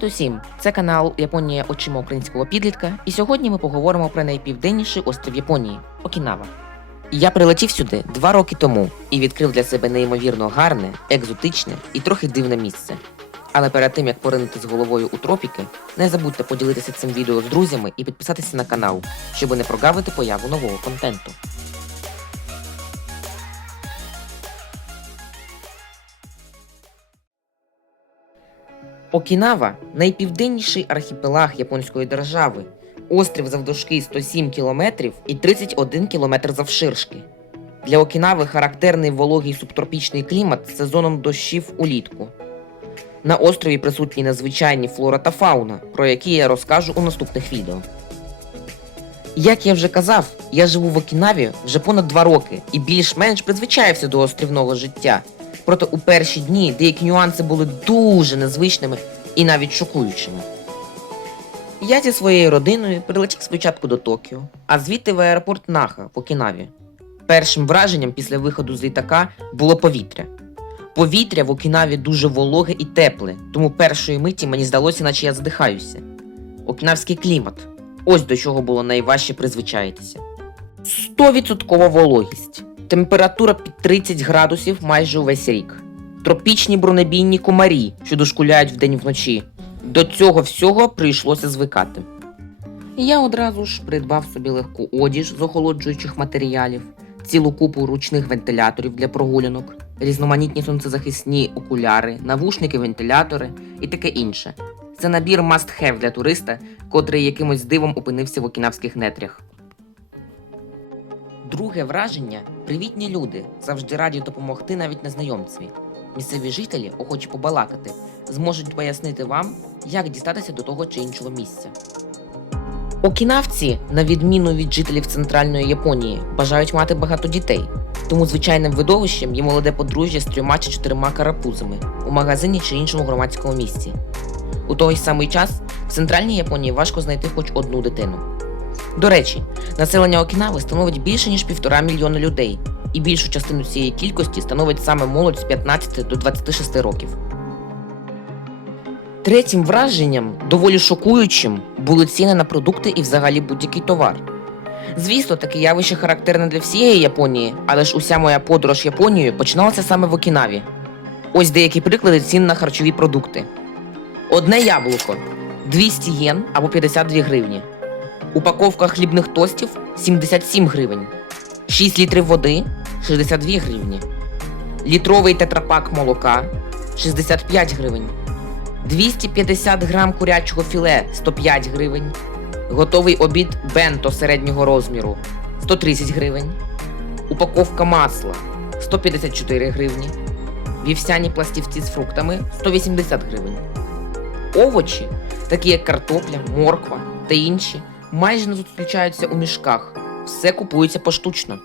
Привіт усім! Це канал Японія очима українського підлітка, і сьогодні ми поговоримо про найпівденніший острів Японії Окінава. Я прилетів сюди два роки тому і відкрив для себе неймовірно гарне, екзотичне і трохи дивне місце. Але перед тим як поринути з головою у тропіки, не забудьте поділитися цим відео з друзями і підписатися на канал, щоб не прогавити появу нового контенту. Окінава найпівденніший архіпелаг японської держави. Острів завдовжки 107 кілометрів і 31 кілометр завширшки. Для Окінави характерний вологий субтропічний клімат з сезоном дощів улітку. На острові присутні надзвичайні флора та фауна, про які я розкажу у наступних відео. Як я вже казав, я живу в Окінаві вже понад два роки і більш-менш призвичаєвся до острівного життя. Проте у перші дні деякі нюанси були дуже незвичними і навіть шокуючими. Я зі своєю родиною прилетів спочатку до Токіо, а звідти в аеропорт Наха в Окінаві. Першим враженням після виходу з літака було повітря. Повітря в Окінаві дуже вологе і тепле, тому першої миті мені здалося, наче я задихаюся. Окінавський клімат. Ось до чого було найважче призвичаїтися. 100% вологість. Температура під 30 градусів майже увесь рік. Тропічні бронебійні комарі, що дошкуляють вдень вночі. До цього всього прийшлося звикати. Я одразу ж придбав собі легку одіж з охолоджуючих матеріалів, цілу купу ручних вентиляторів для прогулянок, різноманітні сонцезахисні окуляри, навушники-вентилятори і таке інше. Це набір must have для туриста, котрий якимось дивом опинився в окінавських нетрях. Друге враження привітні люди, завжди раді допомогти навіть незнайомцеві. Місцеві жителі, охочі побалакати, зможуть пояснити вам, як дістатися до того чи іншого місця. Окінавці, на відміну від жителів центральної Японії, бажають мати багато дітей, тому звичайним видовищем є молоде подружжя з трьома чи чотирма карапузами у магазині чи іншому громадському місці. У той самий час в центральній Японії важко знайти хоч одну дитину. До речі, населення Окінави становить більше ніж півтора мільйона людей, і більшу частину цієї кількості становить саме молодь з 15 до 26 років. Третім враженням, доволі шокуючим, були ціни на продукти і взагалі будь-який товар. Звісно, таке явище характерне для всієї Японії, але ж уся моя подорож Японією починалася саме в Окінаві. Ось деякі приклади цін на харчові продукти. Одне яблуко 200 єн або 52 гривні. Упаковка хлібних тостів 77 гривень. 6 літрів води 62 гривні. Літровий тетрапак молока 65 гривень. 250 грам курячого філе 105 гривень. Готовий обід бенто середнього розміру 130 гривень. Упаковка масла 154 гривні. Вівсяні пластівці з фруктами 180 гривень. Овочі, такі як картопля, морква та інші, майже не зустрічаються у мішках. Все купується поштучно.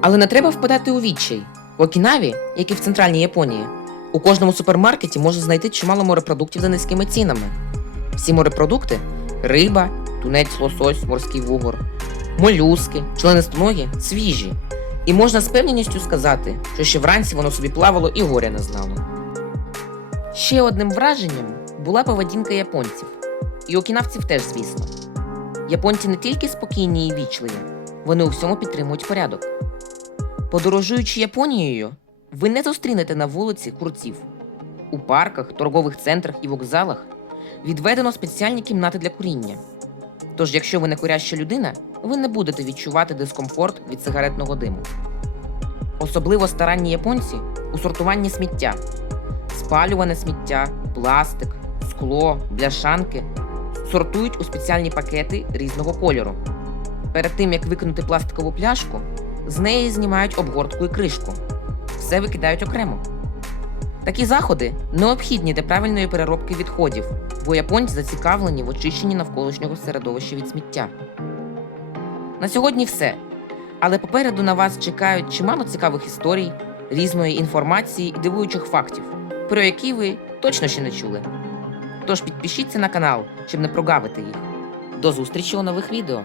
Але не треба впадати у відчай. В Окінаві, як і в центральній Японії, у кожному супермаркеті можна знайти чимало морепродуктів за низькими цінами. Всі морепродукти риба, тунець, лосось, морський вугор, молюски, членистоногі свіжі. І можна з певністю сказати, що ще вранці воно собі плавало і горя не знало. Ще одним враженням була поведінка японців. І окінавців теж, звісно. Японці не тільки спокійні і вічливі, вони у всьому підтримують порядок. Подорожуючи Японією, ви не зустрінете на вулиці курців. У парках, торгових центрах і вокзалах відведено спеціальні кімнати для куріння. Тож, якщо ви не куряща людина, ви не будете відчувати дискомфорт від сигаретного диму. Особливо старанні японці у сортуванні сміття, спалюване сміття, пластик, скло, бляшанки сортують у спеціальні пакети різного кольору. Перед тим як викинути пластикову пляшку, з неї знімають обгортку і кришку. Все викидають окремо. Такі заходи необхідні для правильної переробки відходів, бо японці зацікавлені в очищенні навколишнього середовища від сміття. На сьогодні все. Але попереду на вас чекають чимало цікавих історій, різної інформації і дивуючих фактів, про які ви точно ще не чули. Тож підпишіться на канал, щоб не прогавити їх. До зустрічі у нових відео!